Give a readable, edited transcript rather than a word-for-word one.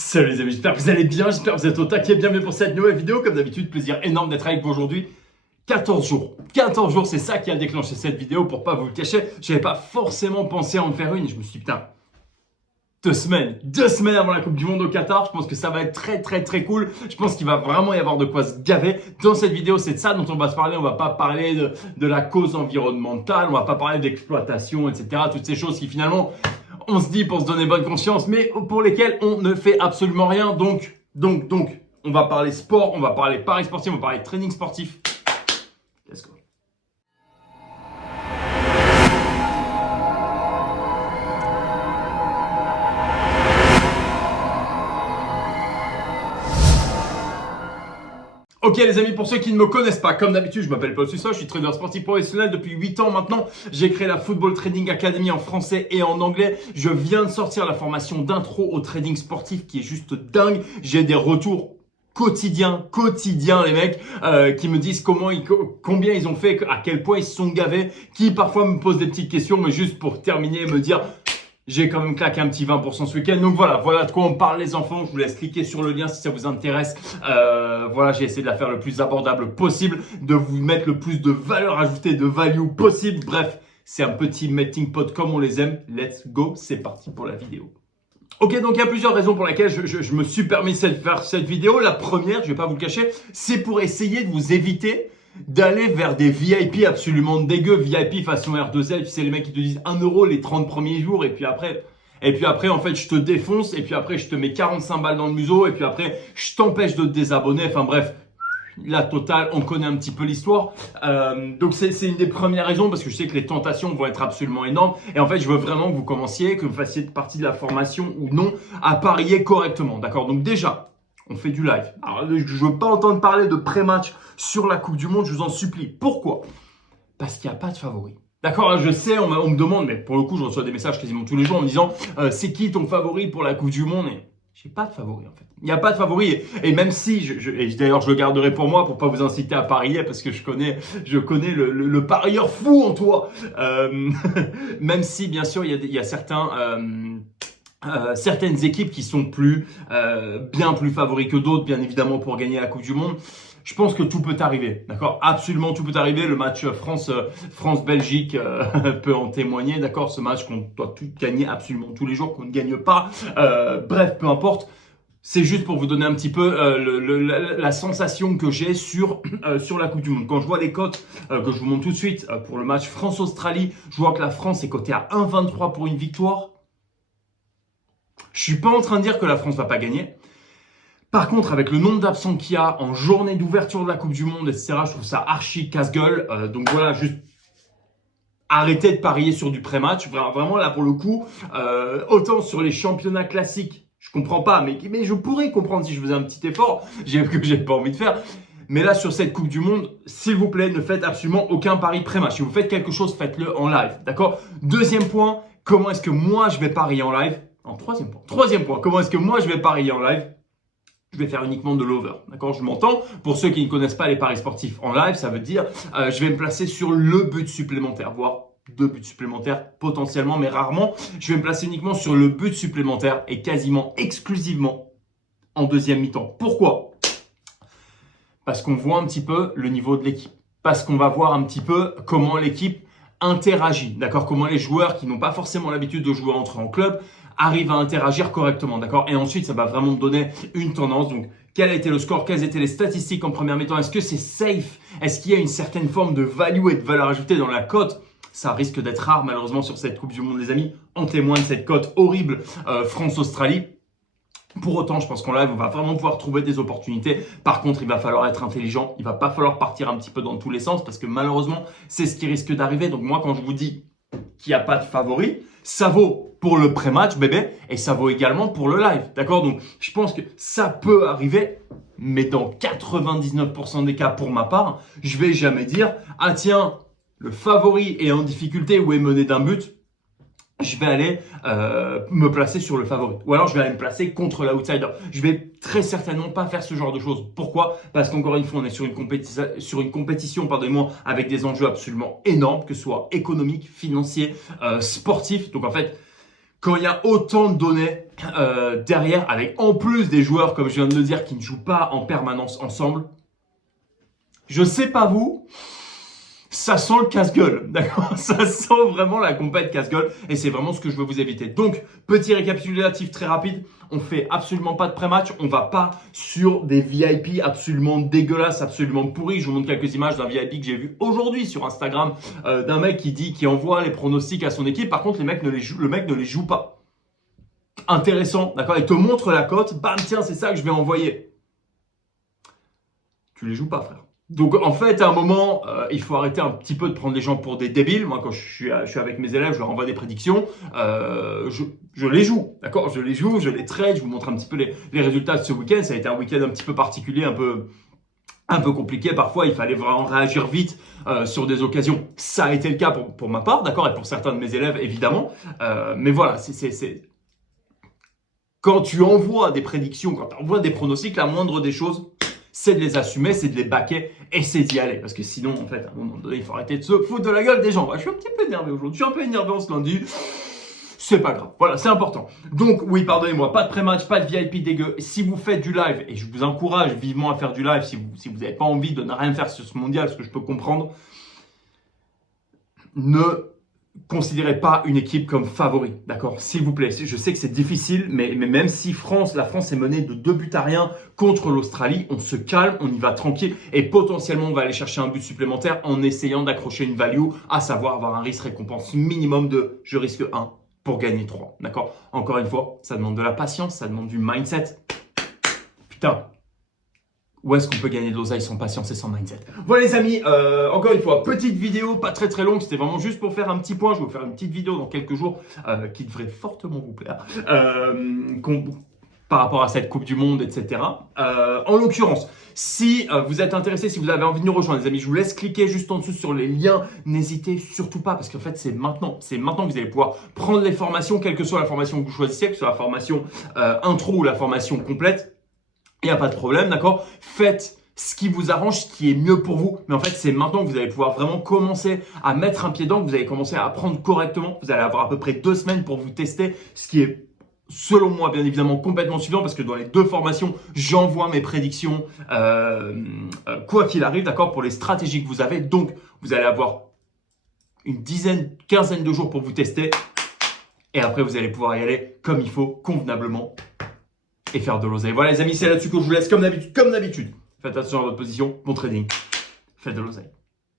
Salut les amis, j'espère que vous allez bien, j'espère que vous êtes au taquet, bienvenue pour cette nouvelle vidéo. Comme d'habitude, plaisir énorme d'être avec vous aujourd'hui. 14 jours, 14 jours, c'est ça qui a déclenché cette vidéo, pour pas vous le cacher. Je n'avais pas forcément pensé à en faire une, je me suis dit putain, 2 semaines avant la Coupe du Monde au Qatar, je pense que ça va être très cool. Je pense qu'il va vraiment y avoir de quoi se gaver. Dans cette vidéo, c'est de ça dont on va se parler. On va pas parler de la cause environnementale, on va pas parler d'exploitation, etc. Toutes ces choses qui finalement, on se dit pour se donner bonne conscience, mais pour lesquelles on ne fait absolument rien. Donc, on va parler sport, on va parler paris sportif, on va parler training sportif. Let's go. Ok les amis, pour ceux qui ne me connaissent pas, comme d'habitude, je m'appelle Paul Susso, je suis trader sportif professionnel depuis 8 ans maintenant. J'ai créé la Football Trading Academy en français et en anglais. Je viens de sortir la formation d'intro au trading sportif qui est juste dingue. J'ai des retours quotidiens les mecs qui me disent combien ils ont fait, à quel point ils se sont gavés, qui parfois me posent des petites questions, mais juste pour terminer me dire... J'ai quand même claqué un petit 20% ce week-end. Donc voilà de quoi on parle les enfants. Je vous laisse cliquer sur le lien si ça vous intéresse. Voilà, j'ai essayé de la faire le plus abordable possible, de vous mettre le plus de valeur ajoutée, de value possible. Bref, c'est un petit melting pot comme on les aime. Let's go, c'est parti pour la vidéo. Ok, donc il y a plusieurs raisons pour lesquelles je me suis permis de faire cette vidéo. La première, je vais pas vous le cacher, c'est pour essayer de vous éviter d'aller vers des VIP absolument dégueux, VIP façon R2L, tu sais les mecs qui te disent 1 euro les 30 premiers jours et puis après en fait je te défonce et puis après je te mets 45 balles dans le museau et puis après je t'empêche de te désabonner, enfin bref, la totale, on connaît un petit peu l'histoire. Donc c'est une des premières raisons parce que je sais que les tentations vont être absolument énormes et en fait je veux vraiment que vous commenciez, que vous fassiez partie de la formation ou non à parier correctement, d'accord? Donc déjà, on fait du live. Alors, je ne veux pas entendre parler de pré-match sur la Coupe du Monde, je vous en supplie. Pourquoi? Parce qu'il n'y a pas de favori. D'accord, je sais, on me demande, mais pour le coup, je reçois des messages quasiment tous les jours en me disant c'est qui ton favori pour la Coupe du Monde? Et j'ai pas de favori en fait. Il n'y a pas de favori. Et même si, d'ailleurs je le garderai pour moi pour pas vous inciter à parier parce que je connais le parieur fou en toi. Même si, bien sûr, il y a certaines équipes qui sont bien plus favoris que d'autres, bien évidemment, pour gagner la Coupe du Monde. Je pense que tout peut arriver, d'accord? Absolument tout peut arriver. Le match France-Belgique peut en témoigner, d'accord? Ce match qu'on doit tout gagner absolument tous les jours, qu'on ne gagne pas. Bref, peu importe. C'est juste pour vous donner un petit peu la sensation que j'ai sur la Coupe du Monde. Quand je vois les cotes que je vous montre tout de suite pour le match France-Australie, je vois que la France est cotée à 1,23 pour une victoire. Je suis pas en train de dire que la France va pas gagner. Par contre, avec le nombre d'absents qu'il y a en journée d'ouverture de la Coupe du Monde, etc., je trouve ça archi casse-gueule. Donc voilà, juste arrêtez de parier sur du pré-match. Vraiment là pour le coup, autant sur les championnats classiques, je comprends pas, mais je pourrais comprendre si je faisais un petit effort, que j'ai pas envie de faire. Mais là, sur cette Coupe du Monde, s'il vous plaît, ne faites absolument aucun pari pré-match. Si vous faites quelque chose, faites-le en live, d'accord? Deuxième point, comment est-ce que moi je vais parier en live? Troisième point, comment est-ce que moi je vais parier en live? Je vais faire uniquement de l'over, d'accord? Je m'entends. Pour ceux qui ne connaissent pas les paris sportifs en live, ça veut dire je vais me placer sur le but supplémentaire, voire 2 buts supplémentaires potentiellement, mais rarement. Je vais me placer uniquement sur le but supplémentaire et quasiment exclusivement en deuxième mi-temps. Pourquoi? Parce qu'on voit un petit peu le niveau de l'équipe. Parce qu'on va voir un petit peu comment l'équipe interagit, d'accord? Comment les joueurs qui n'ont pas forcément l'habitude de jouer entre eux en club arrivent à interagir correctement, d'accord? Et ensuite, ça va vraiment me donner une tendance. Donc, quel a été le score? Quelles étaient les statistiques en première mi-temps? Est-ce que c'est safe? Est-ce qu'il y a une certaine forme de value et de valeur ajoutée dans la cote? Ça risque d'être rare, malheureusement, sur cette Coupe du Monde, les amis. En témoigne cette cote horrible France-Australie. Pour autant, je pense qu'en live, on va vraiment pouvoir trouver des opportunités. Par contre, il va falloir être intelligent. Il va pas falloir partir un petit peu dans tous les sens parce que malheureusement, c'est ce qui risque d'arriver. Donc moi, quand je vous dis qu'il n'y a pas de favori, ça vaut pour le pré-match, bébé, et ça vaut également pour le live. D'accord? Donc, je pense que ça peut arriver, mais dans 99% des cas, pour ma part, je vais jamais dire « Ah tiens, le favori est en difficulté ou est mené d'un but ». Je vais aller me placer sur le favori. Ou alors, je vais aller me placer contre l'outsider. Je vais très certainement pas faire ce genre de choses. Pourquoi? Parce qu'encore une fois, on est sur une compétition, pardonnez-moi, avec des enjeux absolument énormes, que ce soit économiques, financiers, sportifs. Donc en fait, quand il y a autant de données, derrière, avec en plus des joueurs, comme je viens de le dire, qui ne jouent pas en permanence ensemble, je sais pas vous, ça sent le casse-gueule, d'accord? Ça sent vraiment la compète casse-gueule et c'est vraiment ce que je veux vous éviter. Donc, petit récapitulatif très rapide, on fait absolument pas de pré-match, on va pas sur des VIP absolument dégueulasses, absolument pourris. Je vous montre quelques images d'un VIP que j'ai vu aujourd'hui sur Instagram, d'un mec qui envoie les pronostics à son équipe. Par contre, le mec ne les joue pas. Intéressant, d'accord? Il te montre la cote, bam, tiens, c'est ça que je vais envoyer. Tu les joues pas, frère. Donc en fait, à un moment, il faut arrêter un petit peu de prendre les gens pour des débiles. Moi, quand je suis avec mes élèves, je leur envoie des prédictions. Je les joue, d'accord? Je les joue, je les trade. Je vous montre un petit peu les résultats de ce week-end. Ça a été un week-end un petit peu particulier, un peu compliqué. Parfois, il fallait vraiment réagir vite sur des occasions. Ça a été le cas pour ma part, d'accord? Et pour certains de mes élèves, évidemment. Mais voilà, quand tu envoies des prédictions, quand tu envoies des pronostics, la moindre des choses, c'est de les assumer, c'est de les baquer et c'est d'y aller. Parce que sinon, en fait, à un moment donné, il faut arrêter de se foutre de la gueule des gens. Je suis un petit peu énervé aujourd'hui, je suis un peu énervé en ce lundi. C'est pas grave. Voilà, c'est important. Donc, oui, pardonnez-moi, pas de pré-match, pas de VIP dégueu. Si vous faites du live, et je vous encourage vivement à faire du live, si vous n'avez pas envie de ne rien faire sur ce mondial, ce que je peux comprendre, ne considérez pas une équipe comme favori, d'accord? S'il vous plaît, je sais que c'est difficile, mais même si la France est menée de 2-1 contre l'Australie, on se calme, on y va tranquille et potentiellement on va aller chercher un but supplémentaire en essayant d'accrocher une value, à savoir avoir un risque récompense minimum de je risque 1 pour gagner 3, d'accord? Encore une fois, ça demande de la patience, ça demande du mindset. Putain, où est-ce qu'on peut gagner de l'oseille sans patience et sans mindset? Voilà les amis, encore une fois, petite vidéo, pas très longue, c'était vraiment juste pour faire un petit point. Je vais vous faire une petite vidéo dans quelques jours qui devrait fortement vous plaire par rapport à cette Coupe du Monde, etc. En l'occurrence, si vous êtes intéressé, si vous avez envie de nous rejoindre, les amis, je vous laisse cliquer juste en dessous sur les liens. N'hésitez surtout pas parce qu'en fait, c'est maintenant que vous allez pouvoir prendre les formations, quelle que soit la formation que vous choisissez, que ce soit la formation intro ou la formation complète. Il n'y a pas de problème, d'accord? Faites ce qui vous arrange, ce qui est mieux pour vous. Mais en fait, c'est maintenant que vous allez pouvoir vraiment commencer à mettre un pied dedans, que vous allez commencer à apprendre correctement. Vous allez avoir à peu près 2 semaines pour vous tester, ce qui est, selon moi, bien évidemment, complètement suffisant parce que dans les 2 formations, j'envoie mes prédictions quoi qu'il arrive, d'accord, pour les stratégies que vous avez. Donc, vous allez avoir une quinzaine de jours pour vous tester. Et après, vous allez pouvoir y aller comme il faut, convenablement. Et faire de l'oseille. Voilà les amis, c'est là-dessus que je vous laisse comme d'habitude. Faites attention à votre position, bon trading, faites de l'oseille.